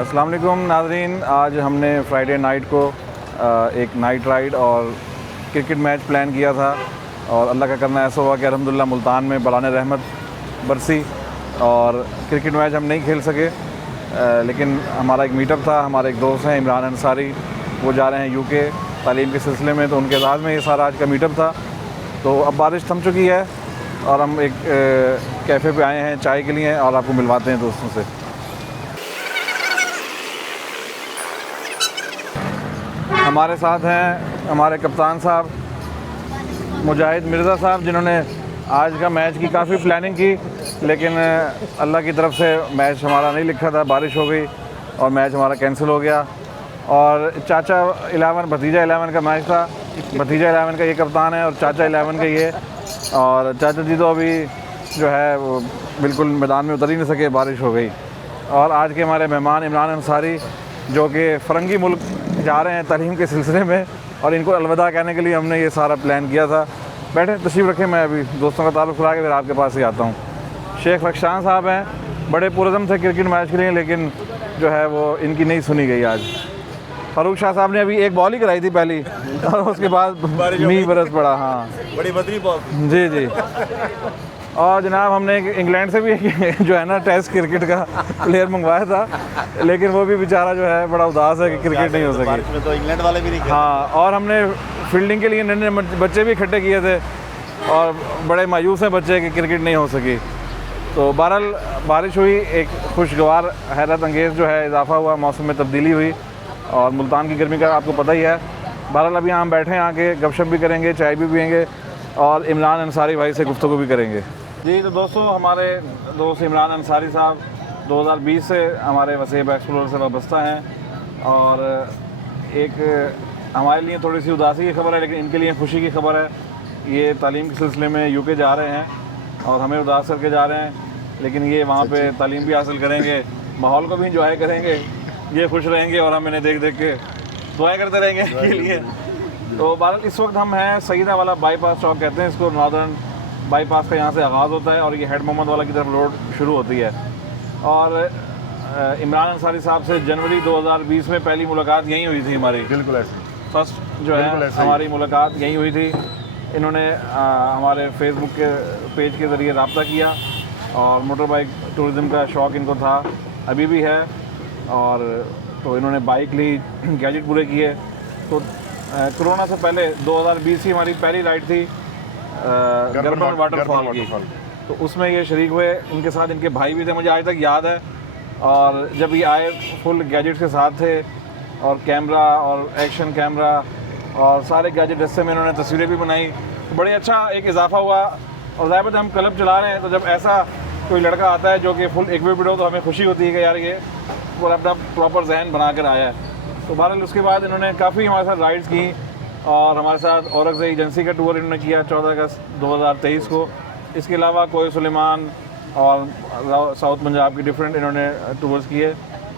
अस्सलाम वालेकुम नाज़रीन, आज हमने फ्राइडे नाइट को एक नाइट राइड और क्रिकेट मैच प्लान किया था और अल्लाह का करना ऐसा हुआ कि अल्हम्दुलिल्लाह मुल्तान में बराने रहमत बरसी और क्रिकेट मैच हम नहीं खेल सके। लेकिन हमारा एक मीटअप था, हमारे एक दोस्त हैं इमरान अंसारी, वो जा रहे हैं यूके तालीम के सिलसिले में, तो उनके एजाज़ में ये सारा आज का मीटअप था। तो अब बारिश थम चुकी है और हम एक कैफ़े पे आए हैं चाय के लिए और आपको मिलवाते हैं दोस्तों से। हमारे साथ हैं हमारे कप्तान साहब मुजाहिद मिर्ज़ा साहब, जिन्होंने आज का मैच की काफ़ी प्लानिंग की, लेकिन अल्लाह की तरफ से मैच हमारा नहीं लिखा था, बारिश हो गई और मैच हमारा कैंसिल हो गया। और चाचा 11 भतीजा 11 का मैच था, भतीजा 11 का ये कप्तान है और चाचा 11 का ये, और चाचा जी तो अभी जो है वो बिल्कुल मैदान में उतर ही नहीं सके, बारिश हो गई। और आज के हमारे मेहमान इमरान अंसारी, जो कि फ़रंगी मुल्क जा रहे हैं तालीम के सिलसिले में, और इनको अलविदा कहने के लिए हमने ये सारा प्लान किया था। बैठे तशरीफ़ रखें, मैं अभी दोस्तों का ताल्लुक़ खुला के फिर आपके पास ही आता हूँ। शेख रख्शान साहब हैं, बड़े पुरज़म थे क्रिकेट मैच के लिए, लेकिन जो है वो इनकी नहीं सुनी गई आज। फ़ारूक शाह साहब ने अभी एक बॉल ही कराई थी पहली और उसके बाद मींह बरस पड़ा। हाँ, बड़ी बदरी बॉल। जी जी। और जनाब हमने इंग्लैंड से भी एक जो है ना टेस्ट क्रिकेट का प्लेयर मंगवाया था, लेकिन वो भी बेचारा जो है बड़ा उदास है कि क्रिकेट नहीं हो सकी। बारिश में तो इंग्लैंड वाले भी नहीं खेलते। हाँ, और हमने फील्डिंग के लिए नन्हे बच्चे भी इकट्ठे किए थे और बड़े मायूस हैं बच्चे कि क्रिकेट नहीं हो सकी। तो बहरहाल बारिश हुई, एक खुशगवार हैरत अंगेज़ जो है इजाफा हुआ, मौसम में तब्दीली हुई और मुल्तान की गर्मी का आपको पता ही है। बहरहाल अभी हम बैठे हैं, आके गपशप भी करेंगे, चाय भी पियेंगे और इमरान अंसारी भाई से गुफ्तगू भी करेंगे। जी तो दोस्तों, हमारे दोस्त इमरान अंसारी साहब 2020 से हमारे वसेब एक्सप्लोरर से वाबस्ता हैं और एक हमारे लिए थोड़ी सी उदासी की खबर है, लेकिन इनके लिए खुशी की खबर है। ये तालीम के सिलसिले में यूके जा रहे हैं और हमें उदास करके जा रहे हैं, लेकिन ये वहाँ पे तालीम भी हासिल करेंगे, माहौल को भी इंजॉय करेंगे, ये खुश रहेंगे और हम इन्हें देख देख के दुआएं करते रहेंगे इनके लिए। तो बहरहाल इस वक्त हम हैं सईदा वाला बाईपास चौक कहते हैं इसको, नॉर्दर्न बाईपास का यहाँ से आगाज़ होता है और ये हेड मोहम्मद वाला की तरफ रोड शुरू होती है। और इमरान अंसारी साहब से जनवरी 2020 में पहली मुलाकात यहीं हुई थी हमारी। बिल्कुल ऐसे फर्स्ट जो है हमारी मुलाकात यहीं हुई थी। इन्होंने हमारे फेसबुक के पेज के ज़रिए रब्ता किया और मोटर बाइक टूरिज़म का शौक़ इनको था, अभी भी है, और तो इन्होंने बाइक ली, गैजेट पूरे किए। तो कोरोना से पहले 2020 की हमारी पहली राइड थी गरबन वाटरफॉल की, तो उसमें ये शरीक हुए। इनके साथ इनके भाई भी थे, मुझे आज तक याद है। और जब ये आए फुल गैजेट्स के साथ थे और कैमरा और एक्शन कैमरा और सारे गैजेट रस्ते में इन्होंने तस्वीरें भी बनाई, तो बड़ी अच्छा एक इजाफा हुआ। और ज़ाहिर हम क्लब चला रहे हैं, तो जब ऐसा कोई लड़का आता है जो कि फुल इक्विप्ड हो, तो हमें खुशी होती है कि यार ये पूरा अपना प्रॉपर जहन बना कर आया है। तो बहरहाल उसके बाद इन्होंने काफ़ी हमारे साथ राइड्स की और हमारे साथ औरंगज़ेब एजेंसी का टूर इन्होंने किया 14 अगस्त 2023 को। इसके अलावा कोई सुलेमान और साउथ पंजाब के डिफरेंट इन्होंने टूर्स किए।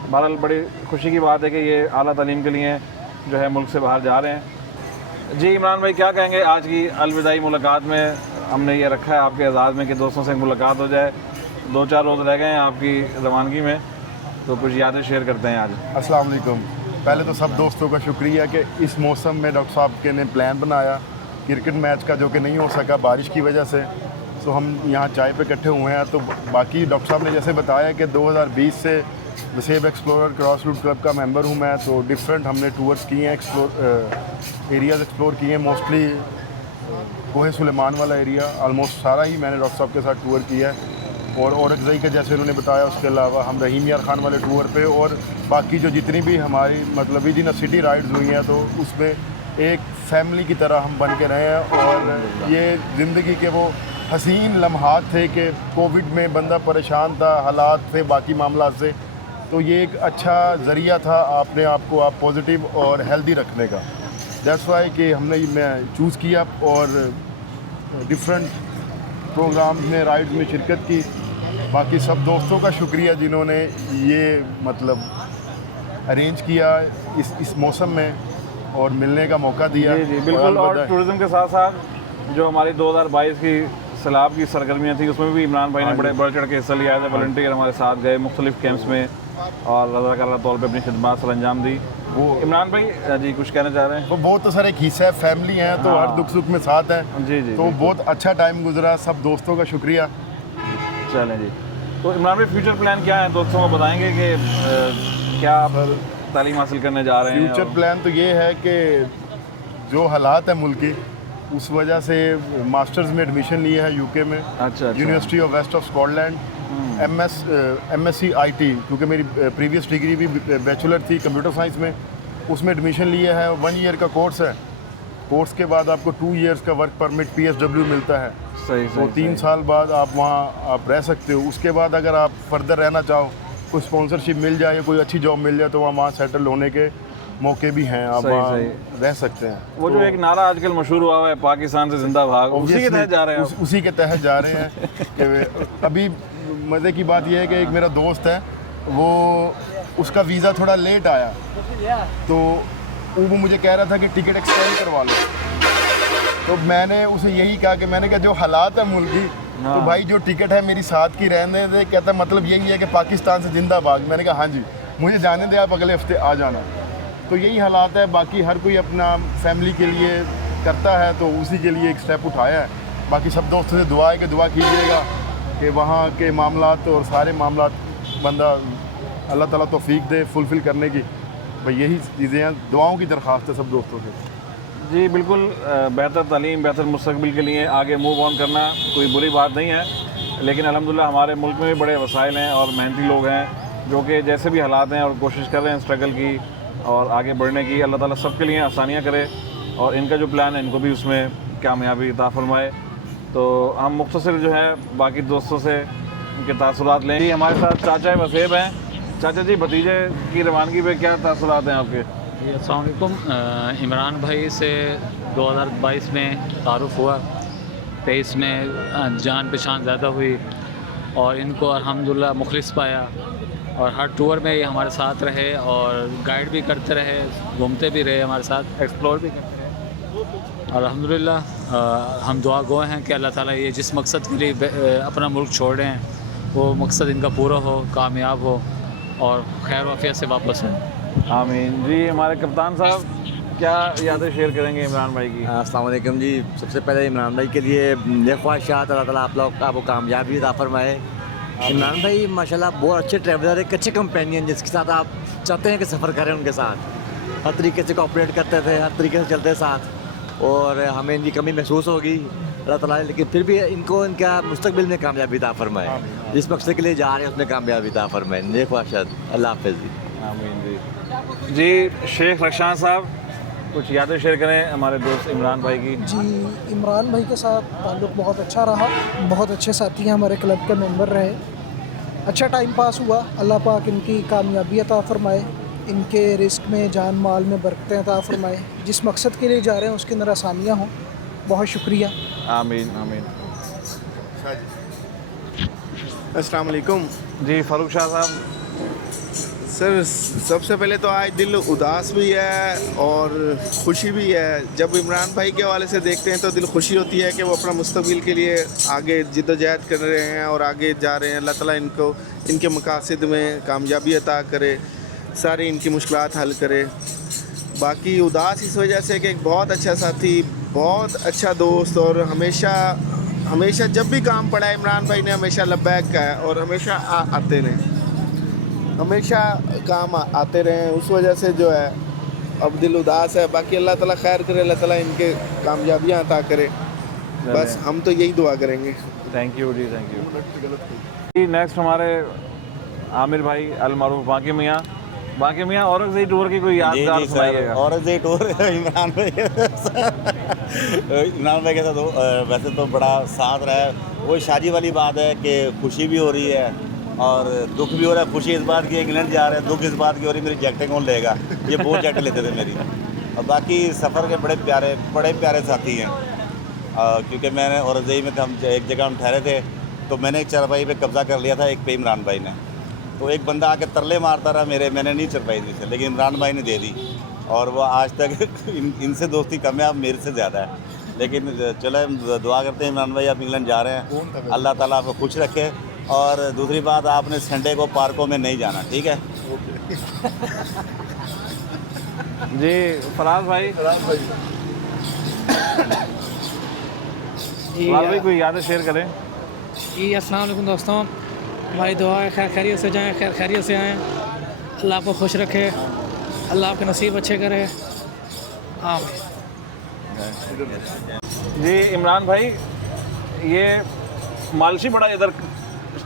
बहरहाल बड़ी खुशी की बात है कि ये आला तालीम के लिए जो है मुल्क से बाहर जा रहे हैं। जी इमरान भाई, क्या कहेंगे आज की अलविदाई मुलाकात में? हमने ये रखा है आपके एजाज़ में कि दोस्तों से मुलाकात हो जाए, 2-4 रोज़ रह गए हैं आपकी रवानगी में, तो कुछ यादें शेयर करते हैं आज। अस्सलाम वालेकुम। पहले तो सब दोस्तों का शुक्रिया कि इस मौसम में डॉक्टर साहब के ने प्लान बनाया क्रिकेट मैच का, जो कि नहीं हो सका बारिश की वजह से। तो हम यहाँ चाय पे इकट्ठे हुए हैं। तो बाकी डॉक्टर साहब ने जैसे बताया कि 2020 से Waseb explorer cross root club का मेंबर हूँ मैं, तो डिफरेंट हमने टूर्स किए हैं, एरियाज़ एक्सप्लोर किए हैं। मोस्टली कोहे सुलेमान वाला एरिया ऑलमोस्ट सारा ही मैंने डॉक्टर साहब के साथ टूर किया है। और औरंगज़ेब के जैसे उन्होंने बताया, उसके अलावा हम रहीम यार खान वाले टूर पे, और बाकी जो जितनी भी हमारी मतलब with in a city rides हुई हैं, तो उसमें एक फैमिली की तरह हम बन के रहे हैं। और ये ज़िंदगी के वो हसीन लम्हात थे कि कोविड में बंदा परेशान था, हालात थे बाकी मामला से, तो ये एक अच्छा ज़रिया था अपने आप को आप पॉजिटिव और हेल्दी रखने का। दैट्स वाई कि हमने मैं चूज़ किया और डिफरेंट प्रोग्राम में राइड में शिरकत की। बाकी सब दोस्तों का शुक्रिया जिन्होंने ये मतलब अरेंज किया इस मौसम में और मिलने का मौका दिया। जी बिल्कुल। और टूरिज़म के साथ साथ जो हमारी 2022 की सैलाब की सरगर्मियाँ थी, उसमें भी इमरान भाई ने बड़े बढ़ चढ़ के हिस्सा लिया था। वॉलंटियर हमारे साथ गए मुख्तलिफ़ कैंप्स में, और रज़ाकाराना तौर पे अपनी खिदमत सर अंजाम दी। वो इमरान भाई जी कुछ कहना चाह रहे हैं? तो बहुत तो सर एक हिस्सा है, फैमिली है तो हाँ। हर दुख सुख में साथ है। जी जी तो बहुत अच्छा टाइम गुजरा, सब दोस्तों का शुक्रिया। चलें जी। तो इमरान भाई फ्यूचर प्लान क्या है, दोस्तों को बताएंगे कि क्या आप तालीम हासिल करने जा रहे हैं? फ्यूचर प्लान तो ये है कि जो हालात है मुल्क की, उस वजह से मास्टर्स में एडमिशन लिया है यूके में, अच्छा। University of West of Scotland. MSc IT, क्योंकि मेरी प्रीवियस डिग्री भी बैचलर थी कंप्यूटर साइंस में, उसमें एडमिशन लिया है। 1 ईयर का कोर्स है। कोर्स के बाद आपको 2 इयर्स का वर्क परमिट PSW मिलता है। सही तो 3 साल बाद आप वहाँ आप रह सकते हो। उसके बाद अगर आप फर्दर रहना चाहो, कोई स्पॉन्सरशिप मिल जाए या कोई अच्छी जॉब मिल जाए, तो वहाँ सेटल होने के मौके भी हैं, आप सही, वहाँ सही। रह सकते हैं। वो जो एक नारा आजकल मशहूर हुआ है, पाकिस्तान से जिंदा भाग, उसी के तहत जा रहे हैं आप? उसी के तहत जा रहे हैं कि अभी मज़े की बात यह है कि एक मेरा दोस्त है, वो उसका वीज़ा थोड़ा लेट आया, तो वो मुझे कह रहा था कि टिकट एक्सटेंड करवा लो। तो मैंने उसे यही कहा कि मैंने कहा जो हालात है मुल्क की, तो भाई जो टिकट है मेरी साथ की रहने दे। कहता मतलब यही है कि पाकिस्तान से जिंदा भाग। मैंने कहा हाँ जी, मुझे जाने दे, आप अगले हफ्ते आ जाना। तो यही हालात है। बाकी हर कोई अपना फैमिली के लिए करता है, तो उसी के लिए एक स्टेप उठाया है। बाकी सब दोस्तों से दुआ है कि दुआ कीजिएगा कि वहाँ के मामलात और सारे मामलात बंदा अल्लाह ताला तौफीक दे फुलफ़िल करने की। भाई यही चीज़ें हैं, दुआओं की दरख्वास्त है सब दोस्तों से। जी बिल्कुल, बेहतर तालीम, बेहतर मुस्तकबिल के लिए आगे मूव ऑन करना कोई बुरी बात नहीं है, लेकिन अल्हम्दुलिल्लाह हमारे मुल्क में भी बड़े वसाइल हैं और मेहनती लोग हैं जो कि जैसे भी हालात हैं और कोशिश कर रहे हैं स्ट्रगल की और आगे बढ़ने की। अल्लाह ताला सबके लिए आसानियाँ करे और इनका जो प्लान है इनको भी उसमें कामयाबी अता फरमाए। तो हम मुख्तसर जो है बाकी दोस्तों से उनके तासुरात लें। हमारे साथ चाचा वसेब हैं। चाचा जी, भतीजे की रवानगी पे क्या तासुरात हैं आपके? अस्सलाम वालेकुम। इमरान भाई से 2022 में तारुफ़ हुआ, 23 में जान पहचान ज़्यादा हुई और इनको अल्हम्दुलिल्लाह मुखलिस पाया और हर टूर में ये हमारे साथ रहे और गाइड भी करते रहे, घूमते भी रहे हमारे साथ, एक्सप्लोर भी करते रहे। और अल्हम्दुलिल्लाह हम दुआ गो हैं कि अल्लाह ताला ये जिस मकसद के लिए अपना मुल्क छोड़ रहे हैं वो मकसद इनका पूरा हो, कामयाब हो और खैर वाफियत से वापस हो। आमीन जी। हमारे कप्तान साहब क्या यादें शेयर करेंगे इमरान भाई की? अस्सलाम वालेकुम जी। सबसे पहले इमरान भाई के लिए नेक ख्वाहिशात, अल्लाह ताला आप लोग का वो कामयाबी अता फरमाए। इमरान भाई माशाल्लाह बहुत अच्छे ट्रैवलर, एक अच्छे कंपेनियन जिसके साथ आप चाहते हैं कि सफ़र करें उनके साथ। हर तरीके से कोऑपरेट करते थे, हर तरीके से चलते साथ और हमें इनकी कमी महसूस होगी अल्लाह ताला, लेकिन फिर भी इनको इनका मुस्तकबिल में कामयाबी अता फरमाए। जिस मकसद के लिए जा रहे हैं उसमें कामयाबी अता फरमाए। नेक ख्वाहिशात। अल्लाह हाफ़िज़ जी। आमीन जी। जी शेख रशान साहब कुछ यादें शेयर करें हमारे दोस्त इमरान भाई की। जी, इमरान भाई के साथ ताल्लुक़ बहुत अच्छा रहा, बहुत अच्छे साथी हैं, हमारे क्लब के मेंबर रहे, अच्छा टाइम पास हुआ। अल्लाह पाक इनकी कामयाबी अता फरमाए, इनके रिस्क में, जान माल में बरकतें अता फरमाए। जिस मकसद के लिए जा रहे हैं उसके अंदर आसानियाँ हों। बहुत शुक्रिया। आमीन आमीन। अस्सलाम वालेकुम जी फ़ारूक शाह साहब। सर, सबसे पहले तो आज दिल उदास भी है और खुशी भी है। जब इमरान भाई के हवाले से देखते हैं तो दिल खुशी होती है कि वो अपना मुस्तकबिल के लिए आगे जिद्दोजहद कर रहे हैं और आगे जा रहे हैं। अल्लाह ताला इनको इनके मकासद में कामयाबी अता करे, सारी इनकी मुश्किलात हल करे। बाकी उदास इस वजह से कि एक बहुत अच्छा साथी, बहुत अच्छा दोस्त और हमेशा जब भी काम पड़ा है इमरान भाई ने हमेशा लब्बैक कहा है और हमेशा आते रहे, हमेशा काम आते रहे। उस वजह से जो है अब दिल उदास है। बाकी अल्लाह ताला खैर करे, अल्लाह ताला इनके कामयाबियाँ अता करे, बस हम तो यही दुआ करेंगे। Thank you ji, thank you. Next हमारे आमिर भाई अल मारूफ बाकी मियाँ। बाकी मियाँ औरंगज़ेब टूर की कोई यादगार सुनाइएगा। औरंगज़ेब टूर इमरान भाई के साथ वैसे तो बड़ा साथ रहा है। वो शादी वाली बात है कि खुशी भी हो रही है और दुख भी हो रहा है। खुशी इस बात की इंग्लैंड जा रहे हैं, दुख इस बात की हो रही है मेरी जैकेटें कौन लेगा, ये बहुत जैकेट लेते थे मेरी। और बाकी सफ़र के बड़े प्यारे साथी हैं क्योंकि मैंने औरंगज़ेब में हम एक जगह हम ठहरे थे तो मैंने एक चारपाई पे कब्ज़ा कर लिया था, एक पे इमरान भाई ने। तो एक बंदा आके तरले मारता रहा मैंने नहीं चारपाई दी थी, लेकिन इमरान भाई ने दे दी और वो आज तक इनसे दोस्ती कामयाब मेरे से ज़्यादा है। लेकिन चलो दुआ करते हैं इमरान भाई आप इंग्लैंड जा रहे हैं, अल्लाह ताला आपको खुश रखे और दूसरी बात, आपने संडे को पार्कों में नहीं जाना, ठीक है? जी फराज भाई, फराज भाई कोई यादें शेयर करें। जी अस्सलाम वालेकुम दोस्तों, हमारी दुआ है खैर खैरियत से जाएं, खैर खैरियत से आएँ, अल्लाह आपको खुश रखे, अल्लाह आपके नसीब अच्छे करे। आमीन। जी इमरान भाई, ये मालिश ही बड़ा इधर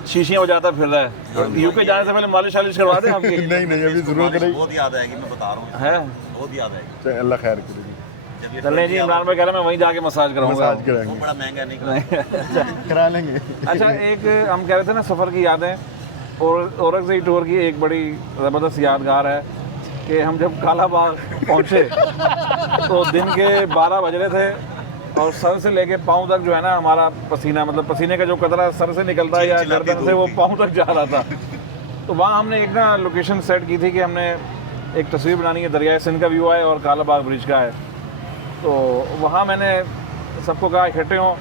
शीशियाँ बजाता फिर रहा है। यूके जाने से पहले मालिश वालिश करवा दें आपकी। नहीं नहीं, अभी जरूरत नहीं बहुत याद आएगी, मैं बता रहा हूँ, है बहुत याद आएगी। है। अल्लाह खैर करेगी, जब ये चलें जी, इमरान भाई कह रहे हैं मैं वहीं जाके मसाज कराऊंगा। मसाज वो कराएंगे, बड़ा महंगा नहीं कराएंगे। करा लेंगे। अच्छा, एक हम कह रहे थे ना सफ़र की यादें, और औरंगज़ेब टूर की एक बड़ी ज़बरदस्त यादगार है कि हम जब कालाबाग पहुँचे तो दिन के 12 बज रहे थे और सर से लेके पाँव तक जो है ना हमारा पसीना, मतलब पसीने का जो कतरा सर से निकलता है या गर्दन से, वो पाँव तक जा रहा था। तो वहाँ हमने एक ना लोकेशन सेट की थी कि हमने एक तस्वीर बनानी है, दरियाए सिंध का व्यू है और कालाबाग ब्रिज का है। तो वहाँ मैंने सबको कहा इकट्ठे हों,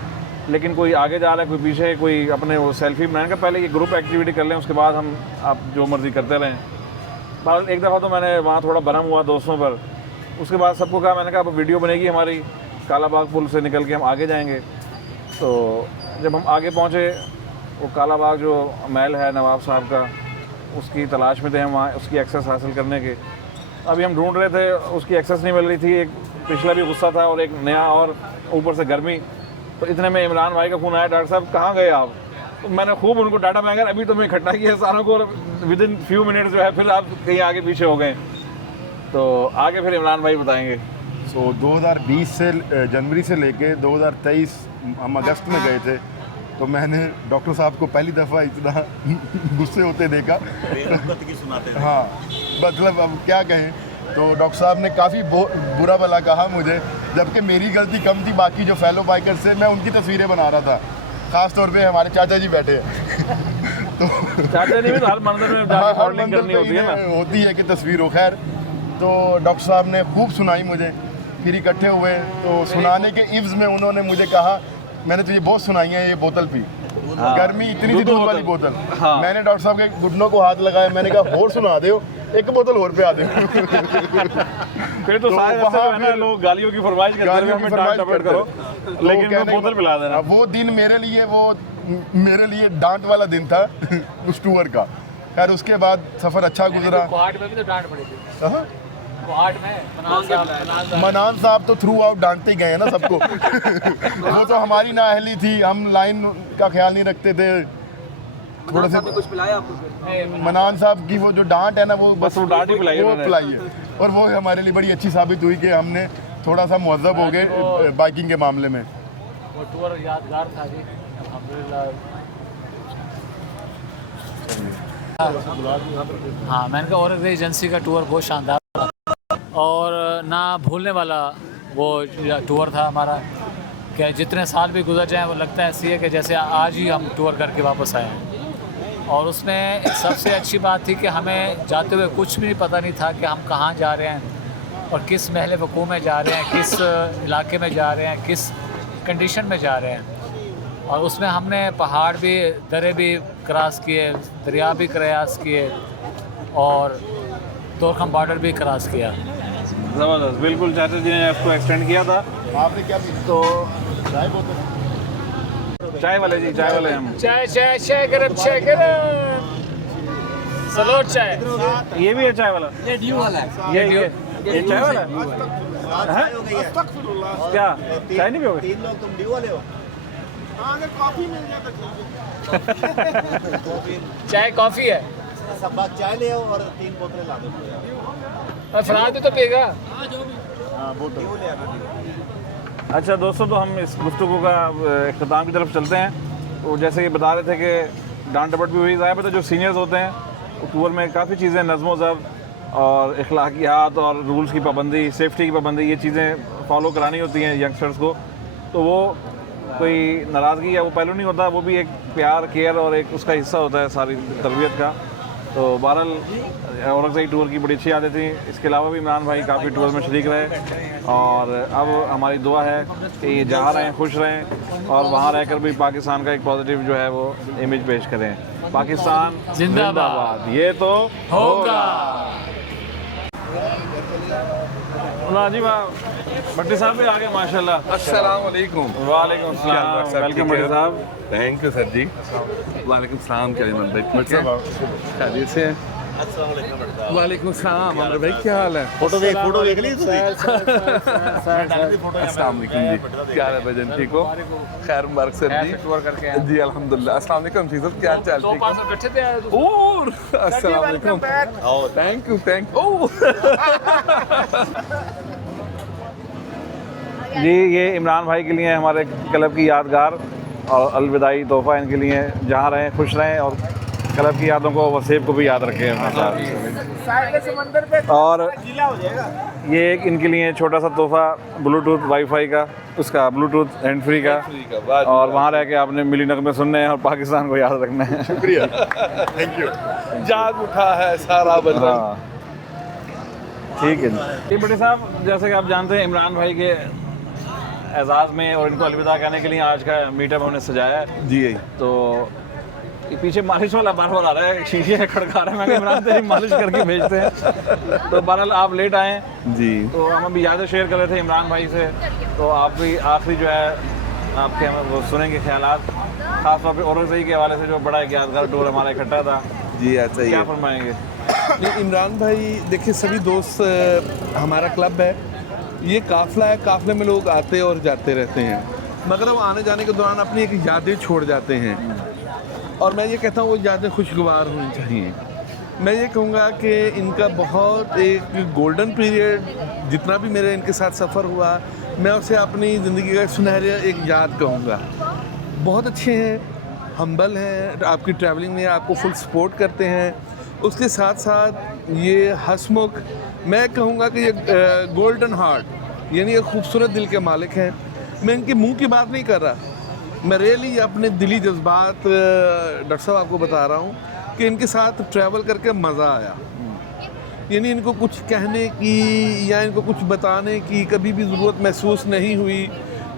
लेकिन कोई आगे जा रहा है, कोई पीछे, कोई अपने वो सेल्फी बनाने का पहले ये ग्रुप एक्टिविटी कर लें, उसके बाद हम आप जो मर्ज़ी करते रहें। बहरहाल एक दफ़ा तो मैंने वहाँ थोड़ा भरम हुआ दोस्तों पर, उसके बाद सबको कहा, मैंने कहा अब वीडियो बनेगी हमारी, कालाबाग पुल से निकल के हम आगे जाएंगे। तो जब हम आगे पहुँचे, वो कालाबाग जो महल है नवाब साहब का, उसकी तलाश में थे हम वहाँ, उसकी एक्सेस हासिल करने के। अभी हम ढूंढ रहे थे, उसकी एक्सेस नहीं मिल रही थी। एक पिछला भी गुस्सा था और एक नया, और ऊपर से गर्मी। तो इतने में इमरान भाई का फ़ोन आया, डॉक्टर साहब कहाँ गए आप? तो मैंने खूब उनको डाटा मांगा, अभी तो मैं इकट्ठा किया सारों को, विद इन फ्यू मिनट्स जो है फिर आप कहीं आगे पीछे हो गए। तो आगे फिर इमरान भाई बताएंगे। सो 2020 से जनवरी से लेके 2023 हम अगस्त में गए थे। तो मैंने डॉक्टर साहब को पहली दफ़ा इतना गुस्से होते देखा। बेरुखत की सुनाते थे। हाँ, मतलब अब क्या कहें। तो डॉक्टर साहब ने काफ़ी बुरा भला कहा मुझे, जबकि मेरी गलती कम थी। बाकी जो फेलो बाइकर से मैं उनकी तस्वीरें बना रहा था, ख़ास तौर पे हमारे चाचा जी बैठे हैं। तो चाचा जी भी तो हर मंदिर में जाके मॉडलिंग करनी होती है ना, होती है कि तस्वीर हो। खैर, तो डॉक्टर साहब ने खूब सुनाई मुझे, फिर इकट्ठे हुए। तो सुनाने के इव्ज़ में उन्होंने मुझे कहा, मैंने तुझे बहुत सुनाई है, ये बोतल पी। गर्मी इतनी थी, दूध वाली बोतल। हाँ। मैंने डॉक्टर साहब के घुटनों को हाथ लगाया, मैंने कहा और सुना दो, एक बोतल और पे आ दो। फिर तो सारे रास्ते जो है ना लोग गालियों की फरमाइश करते हैं, हमें डांट डपट करो, लेकिन वो बोतल पिला देना। वो दिन मेरे लिए डांट वाला दिन था उस टूर का। खैर, उसके बाद सफ़र अच्छा गुजरा। क्वाड में भी तो डांट पड़ी थी। हाँ? क्वाड में मनान साहब तो थ्रू आउट डांटते ही गए हैं ना सबको। वो तो हमारी नाअहली थी, हम लाइन का ख्याल नहीं रखते थे थोड़ा से। कुछ पिलाया आपको? मनान साहब की वो जो डांट है ना, वो बस वो डांट ही पिलाई है वो उन्होंने। पिलाई है। और वो हमारे लिए बड़ी अच्छी साबित हुई कि हमने थोड़ा सा मुहज़्ज़ब हो गए बाइकिंग के मामले में। वो टूर यादगार था जी, अल्हम्दुलिल्लाह। हाँ, मैंने कहा औरंगज़ेब एजेंसी का टूर बहुत शानदार था और ना भूलने वाला वो टूर था हमारा, कि जितने साल भी गुजर जाएं वो लगता है ऐसी है कि जैसे आज ही हम टूर करके वापस आए हैं। और उसमें सबसे अच्छी बात थी कि हमें जाते हुए कुछ भी पता नहीं था कि हम कहाँ जा रहे हैं और किस महल वक़ूअ में जा रहे हैं, किस इलाके में जा रहे हैं, किस कंडीशन में जा रहे हैं। और उसमें हमने पहाड़ भी, दरे भी क्रॉस किए, दरिया भी क्रॉस किए और तोरखम बॉर्डर भी क्रॉस किया। ज़बरदस्त, बिल्कुल चाचा जी ने इसको एक्सटेंड किया था। आपने क्या तो चाय बोतल? चाय वाले जी, चाय वाले हम। चाय चाय चाय गरम, चाय गरम, सलोट चाय। ये भी है चाय वाला? ये ड्यू वाला है। ये चाय वाला है? क्या चाय नहीं पियोगे? 3 लोग तुम ड्यू वाले हो? चाय कॉफ़ी है सब बात चाय ले आओ और 3 बोतलें ला दो। और फराज भी तो पिएगा। हाँ, बोतल। ड्यू ले आना, ड्यू। अच्छा दोस्तों, तो हम इस गुफ्तगू का इख्तिताम की तरफ चलते हैं। तो जैसे कि बता रहे थे कि डांट डपट भी हुई, ज़ाहिर है जो सीनियर्स होते हैं वो टूर में काफ़ी चीज़ें नज़्म ज़ब्त और अखलाकियात और रूल्स की पाबंदी, सेफ्टी की पाबंदी, ये चीज़ें फॉलो करानी होती हैं यंगस्टर्स को। तो वो कोई नाराज़गी या वो पहलू नहीं होता, वो भी एक प्यार, केयर और एक उसका हिस्सा होता है सारी तरबियत का। तो बहरहाल औरंगज़ई टूर की बड़ी अच्छी यादें थी। इसके अलावा भी इमरान भाई काफ़ी टूर में शरीक रहे और अब हमारी दुआ है कि ये जहाँ रहें खुश रहें और वहाँ रहकर भी पाकिस्तान का एक पॉजिटिव जो है वो इमेज पेश करें। पाकिस्तान जिंदाबाद, ये तो होगा। जी भट्टी साहब भी आ गए माशाल्लाह। अस्सलाम वालेकुम। वालेकुम सलाम, वेलकम भट्टी साहब। थैंक यू सर जी। वालेकुम सलाम करीमन भाई, ठीक है? खैरियत से हैं? वालेकुम सलाम अमर भाई, क्या हाल है? फोटो देख ली तुसी? अस्सलाम वालेकुम जी, क्या हाल है भजन, ठीक हो? खैर मुबारक सर जी। जी अल्हम्दुलिल्लाह। अस्सलाम वालेकुम जी सर, क्या चाल, ठीक हो? और अस्सलाम वालेकुम, थैंक यू जी ये इमरान भाई के लिए हमारे क्लब की यादगार और अलविदाई तोहफ़ा इनके लिए, जहाँ रहें खुश रहें और क्लब की यादों को वसीब को भी याद रखें। और ये एक इनके लिए छोटा सा तोहफ़ा ब्लूटूथ वाईफाई का, उसका ब्लूटूथ हैंड फ्री का, और वहाँ रह के आपने मिली नगमे सुनने हैं और पाकिस्तान को याद रखना है। शुक्रिया, थैंक यू। जाग उठा है सारा बदन। हाँ ठीक है जी। बड़े साहब, जैसे कि आप जानते हैं इमरान भाई के एजाज़ में और इनको अलविदा कहने के लिए आज का मीटअप हमने सजाया है जी। तो ये पीछे मालिश वाला बार बार आ रहा है, शीशे खड़का रहा है। मैंने इमरान तेरी मालिश करके भेजते हैं। तो बहरहाल आप लेट आए जी, तो हम अभी यादें शेयर कर रहे थे इमरान भाई से, तो आप भी आखिरी जो है आपके हम वो सुनेंगे ख्यालात, खास तौर पे औरंगज़ई के हवाले से जो बड़ा एक यादगार टूर हमारा इकट्ठा था। जी ऐसा ही क्या है। फरमाएंगे? नहीं, इमरान भाई देखिए, सभी दोस्त हमारा क्लब है, ये काफ़िला है, काफ़िले में लोग आते और जाते रहते हैं, मगर वो आने जाने के दौरान अपनी एक यादें छोड़ जाते हैं और मैं ये कहता हूँ वो यादें खुशगवार होनी चाहिए। मैं ये कहूँगा कि इनका बहुत एक गोल्डन पीरियड, जितना भी मेरे इनके साथ सफ़र हुआ, मैं उसे अपनी ज़िंदगी का सुनहरा एक याद कहूँगा। बहुत अच्छे हैं, हम्बल हैं, आपकी ट्रैवलिंग में आपको फुल सपोर्ट करते हैं, उसके साथ साथ ये हंसमुख, मैं कहूँगा कि ये गोल्डन हार्ट यानी एक खूबसूरत दिल के मालिक हैं। मैं इनके मुंह की बात नहीं कर रहा, मैं रियली अपने दिली जज्बात डॉक्टर साहब आपको बता रहा हूँ कि इनके साथ ट्रैवल करके मज़ा आया। यानी इनको कुछ कहने की या इनको कुछ बताने की कभी भी ज़रूरत महसूस नहीं हुई।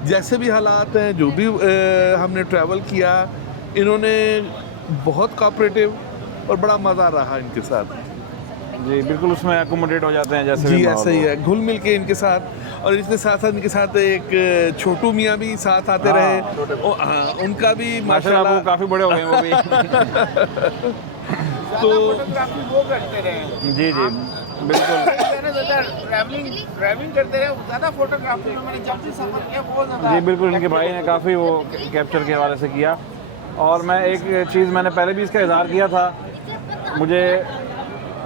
जैसे भी हालात हैं, जो भी हमने ट्रैवल किया, इन्होंने बहुत कोऑपरेटिव और बड़ा मज़ा रहा इनके साथ। जी बिल्कुल, उसमें एकोमोडेट हो जाते हैं जैसे जी ऐसा ही है, घुल मिल के इनके साथ। और इसके साथ साथ इनके साथ एक छोटू मियाँ भी साथ आते रहे, उनका भी माशाल्लाह वो काफ़ी बड़े हो गए वो भी। तो वो करते रहे। जी जी बिल्कुल ट्रैवलिंग करते रहे, ज़्यादा फोटोग्राफी में मैंने जब से सफ़र किया बहुत ज़्यादा। जी बिल्कुल, इनके भाई ने काफ़ी वो कैप्चर के हवाले से किया। और मैं एक चीज़ मैंने पहले भी इसका इज़हार किया था, मुझे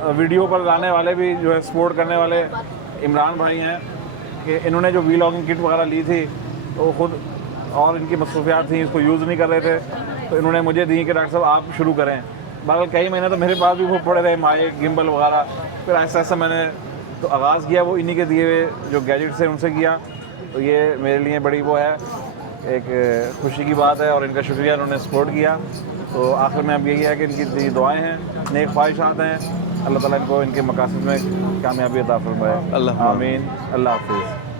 वीडियो पर लाने वाले भी जो है सपोर्ट करने वाले इमरान भाई हैं कि इन्होंने जो वीलॉगिंग किट वगैरह ली थी तो ख़ुद और इनकी मसरूफियात थी, इसको यूज़ नहीं कर रहे थे, तो इन्होंने मुझे दी कि डॉक्टर साहब आप शुरू करें। बहरहाल कई महीने तो मेरे पास भी वो पड़े रहे, माइक, गिम्बल वगैरह। फिर ऐसा ऐसा मैंने तो आगाज़ किया वो इन्हीं के दिए हुए जो गैजेट्स हैं उनसे किया। तो ये मेरे लिए बड़ी वो है, एक खुशी की बात है और इनका शुक्रिया, इन्होंने सपोर्ट किया। तो आखिर में अब यही है कि इनकी दुआएँ हैं, नेक ख्वाहिशात हैं, अल्लाह ताला इनको इनके मकासद में कामयाबी अता फरमाए। अल्लाह आमीन। अल्लाह हाफिज़।